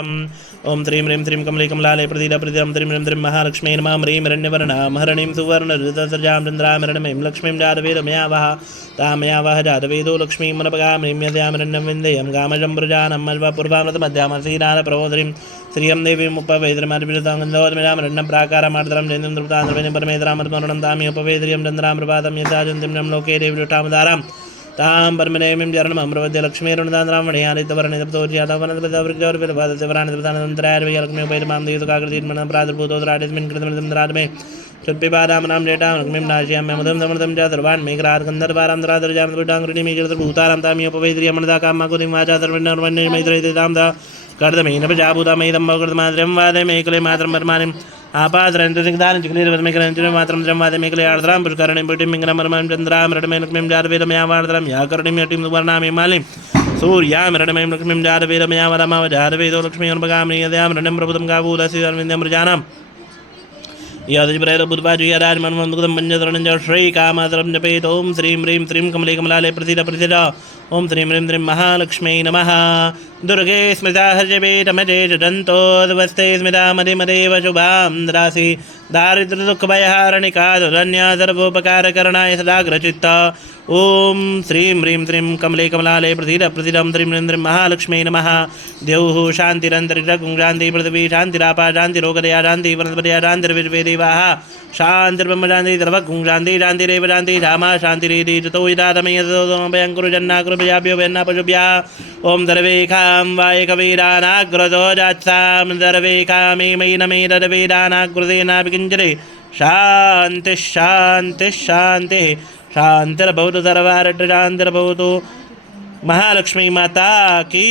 ओम श्रीं ह्रीं श्रीं कमले कमलालय प्रसीद प्रसीदं श्रीं ह्रीं श्रीं महालक्ष्मी नमः ह्रीं हिरण्यवर्णां हरणीं सुवर्णरजतसर्जां चन्द्रामरणीं लक्ष्मीं जातवेदमया वह तामया वह जातवेदो लक्ष्मीं मनपगामीं यस्यां हिरण्यं विन्देयं गामजं प्रजानम् अल्पपूर्वामृतमध्यामसीनालप्रबोधिनीं श्रियं देवीमुपवेद्रमर्पिताङ्गन्दोदमिरामरण्यं प्राकारमार्द्रं जयन्तं द्रुपदान्द्रवेदं परमेन्द्रामृतमरणं तामियुपवेद्रियं चन्द्रामृपादं यथा जन्तिं लोके देवीटामदाराम् तां परमनेमिं चरणमं प्रपद्य लक्ष्मीरुणदान्द्रामणियादितवर्णितप्तोर्यादवनस्पतिवृक्षोर्विलपादस्यवराणितवृतानन्तरायर्वयलक्ष्मीपैतमां देवकाकृतिर्मणं प्रादुर्भूतोद्राडिस्मिन् शुद्धिपादामनां डेटां लक्ष्मीं नाश्याम्यमुदं समृद्धं च सर्वान् मेघरार्गन्धर्वारां दरादरजामृताङ्गृणीमीजरतभूतारां तामियोपवेद्रियमनदा कामाकुतिं वाचा सर्वण्णर्वण्यमैत्रैतां दा कर्दमेन प्रजाभूतमेदं भवकृतमाद्र्यं वादे मेकले मात्रं परमानिम् आपादरन्तसिग्धानं चिक्लीरवस्मेकलञ्चनं मात्रं चं वादे मेकले आर्द्रां पुष्करणीं पुटिं मिङ्गनमरमं चन्द्रां रटमें लक्ष्मीं जातवेदमया वार्द्रं या करुणीं यटिं सुवर्णामिं मालिं सूर्यां रटमें लक्ष्मीं जातवेदमया वरमाव जातवेदो लक्ष्मीर्मगामिं यद्यां रटं प्रभुतं गावूदस्य सर्विन्द्यं प्रजानाम् यदुपरेतबुद्वाजुयराजमन्मन्दुकं पञ्चतरणं च श्रीकामातरं जपेत् ॐ श्रीं ह्रीं श्रीं कमले कमलालय प्रसीद प्रसीद ॐ श्रीं ह्रीं श्रीं महालक्ष्म्यै नमः दुर्गे स्मृता हर्षवेटमजे जडन्तोद्वस्ते स्मृता मदिमदेव शुभां राशि दारिद्र्यदुःखभयहारणिका दुरन्या सर्वोपकारकरणाय सदाग्रचित्ता ॐ श्रीं ह्रीं श्रीं कमले कमलालय प्रसीद प्रसीदं श्रीं ह्रीं श्रीं महालक्ष्म्यै नमः द्यौः शान्तिरन्तरिक्षं शान्ति पृथिवी शान्तिरापा शान्तिरोगदया शान्ति वनस्पतया शान्तिर्विश्वे देवाः शान्तिर्ब्रह्म शान्ति सर्वगुं शान्ति शान्तिरेव शान्ति धामा शान्तिरेति ततो यदातमयं कुरु जन्नाकृपयाभ्यो वेन्ना पशुभ्यः ॐ सर्वे खां वायकवीरानाग्रतो जात्सां सर्वे खामे मयि न मे तद्वेदानाग्रतेनापि किञ्चिरे शान्तिः शान्तिः शान्तिः शान्तिर्भवतु सर्वहरट् शान्तिर्भवतु महालक्ष्मी माता की